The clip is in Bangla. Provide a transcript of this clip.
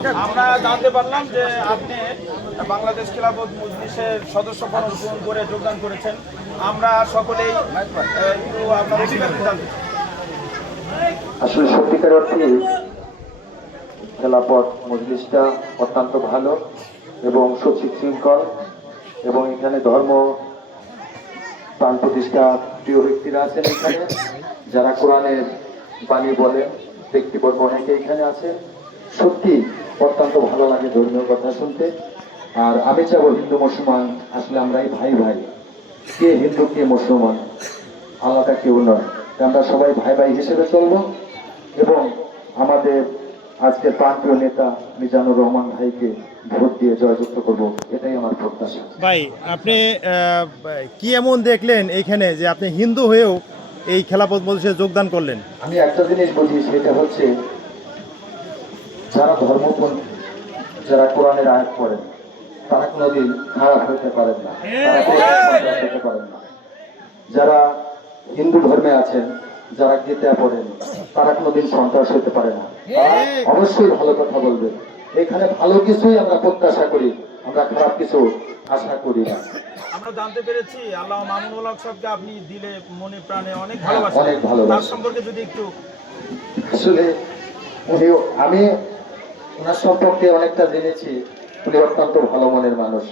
আমরা জানতে পারলাম যে আপনি বাংলাদেশ খেলাফত মজলিসের সদস্য পূরণ করে যোগদান করেছেন। আমরা সকলেই। আসলে সত্যিকার অর্থে খেলাপথ মজলিসটা অত্যন্ত ভালো এবং সুশৃঙ্খল এবং এখানে ধর্ম প্রাণ প্রতিষ্ঠা প্রিয় ব্যক্তিরা আছেন এখানে। যারা কোরআনের বাণী বলেন ব্যক্তিবর্গ অনেকে এখানে আছে সত্যি অত্যন্ত ভালো লাগে ধর্মীয় কথা শুনতে। আর আমি চাবো হিন্দু মুসলমান আসলে আমরাই ভাই ভাই। কে হিন্দু কে মুসলমান আলাদা কেউ নয়। আমরা সবাই ভাই ভাই হিসেবে চলবো এবং আমাদের আজকের প্রান্তীয় নেতা মিজানুর রহমান ভাইকে ভোট দিয়ে জয়যুক্ত করব এটাই আমার প্রত্যাশা। ভাই আপনি কি এমন দেখলেন এইখানে যে আপনি হিন্দু হয়েও এই খেলাপথ মজলিসে যোগদান করলেন? আমি একটা জিনিস বুঝি সেটা হচ্ছে যারা ধর্মপন্থী যারা কোরআনের আয়াত পড়েন তারা কোনোদিন খারাপ হতে পারেন না তারা হতে পারেন না। যারা হিন্দু ধর্মে আছেন যারা গীতা পড়েন তারা কোনোদিন সন্ত্রাস হতে পারে না। অবশ্যই ভালো কথা বলবে এখানে ভালো কিছুই আমরা প্রত্যাশা করি আমরা খারাপ কিছু আশা করি না। আমরা জানতে পেরেছি আল্লাহ মামুনুল হক সাহেবকে আপনি দিলে মনে প্রাণে অনেক ভালোবাসেন। অনেক ভালোবাসি। তার সম্পর্কে যদি একটু আসলে আমি ওনার সম্পর্কে অনেকটা জেনেছি। উনি অত্যন্ত ভালো মনের মানুষ।